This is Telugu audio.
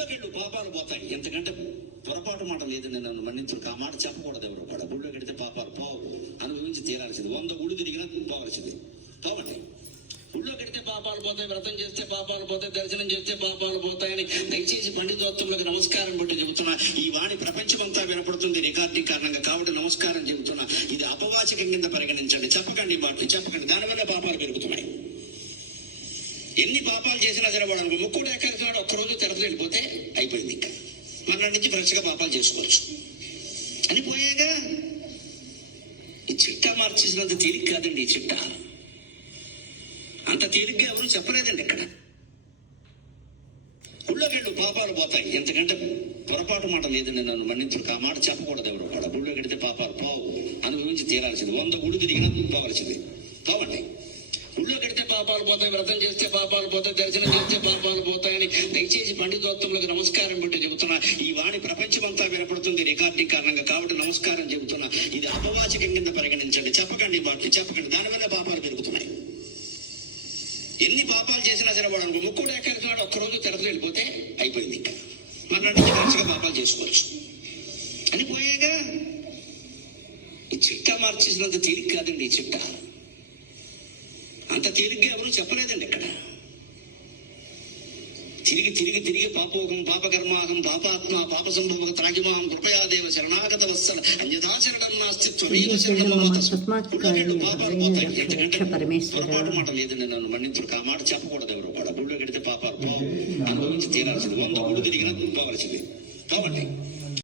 గుళ్ళోకెళ్ళు పాపాలు పోతాయి. ఎంతకంటే పొరపాటు మాట లేదని నన్ను మన్నించుకు ఆ మాట చెప్పకూడదు. ఎవరు కూడా గుళ్ళోకి వెడితే పాపాలు పోవు, అనుభవించి తీరాల్సింది. 100 గుళ్ళు తిరిగినా పోవలసింది. పోవండి. గుళ్ళో కడితే పాపాలు పోతాయి, వ్రతం చేస్తే పాపాలు పోతాయి, దర్శనం చేస్తే పాపాలు పోతాయని దయచేసి పండితోత్వంలోకి నమస్కారం పెట్టి చెబుతున్నా. ఈ వాణి ప్రపంచమంతా వినపడుతుంది రికార్డింగ్ కారణంగా, కాబట్టి నమస్కారం చెబుతున్నా. ఇది అపవాచకం కింద పరిగణించండి. చెప్పకండి మాటలు, చెప్పకండి. దానివల్ల పాపాలు పెరుగుతున్నాయి. ఎన్ని పాపాలు చేసినా సరే వాడు ముక్కుడు ఏకాదశి నాడు ఒక్కరోజు తెరతలు వెళ్ళిపోతే అయిపోయింది. ఇంకా మన నుంచి ఫ్రెష్గా పాపాలు చేసుకోవచ్చు అని పోయాగా. ఈ చిట్టా మార్చేసినంత తేలిక కాదండి. ఈ చిట్టా అంత తేలిగ్గా ఎవరు చెప్పలేదండి. ఇక్కడ గుళ్ళోకెళ్ళు పాపాలు పోతాయి. ఎంతకంటే పొరపాటు మాట లేదండి నన్ను మన్నించుకు ఆ మాట చెప్పకూడదు. ఎవరు కూడా గుళ్ళో కడితే పాపాలు పోవు, అనుభవించి తీరాల్సింది. 100 గుళ్ళు తిరిగినా పోవలసింది. పోవండి. గుళ్ళో కడితే పాపాలు పోతాయి, వ్రతం చేస్తే పాపాలు పోతాయి, దర్శనం చేస్తే పాపాలు పోతాయని దయచేసి పండితోత్వంలోకి నమస్కారం పెట్టి చెబుతున్నా. ఈ వాణి ప్రపంచమంతా వినపడుతుంది రికార్డింగ్ కారణంగా, కాబట్టి నమస్కారం చెబుతున్నా. ఇది అపవాచకం కింద పరిగణించండి. చెప్పకండి మాటలు, చెప్పకండి. దానివల్ల పాపాలు పెరుగుతున్నాయి. ఎన్ని పాపాలు చేసినా సరే వాడు ముక్కుడు ఏకాదశి నాడు ఒక్కరోజు తెరతలు వెళ్ళిపోతే అయిపోయింది. ఇంకా మన నుంచి ఫ్రెష్గా పాపాలు చేసుకోవచ్చు అని పోయాగా. ఈ చిట్టా మార్చేసినంత తేలిక కాదండి. ఈ చిట్టా అంత తేలిగ్గా ఎవరు చెప్పలేదండి. ఇక్కడ తిరిగి తిరిగి తిరిగి పాపోహం పాపకర్మాహం పాపాత్మ పాప సంభవ త్రాగిమాం కృపయాదేవ శరణాగత వత్సల అన్యథా శరణం నాస్తిత్వమేవ శరణం. పాపాలు పోతాయి. ఎందుకంటే పొరపాటు మాట లేదండి నన్ను మన్నించుకు ఆ మాట చెప్పకూడదు. ఎవరు కూడా గుళ్ళో కడితే పాపాలు పోవు, అనుభవించి తీరాల్సింది. 100 గుళ్ళు తిరిగినా పోవలసింది. పోవండి.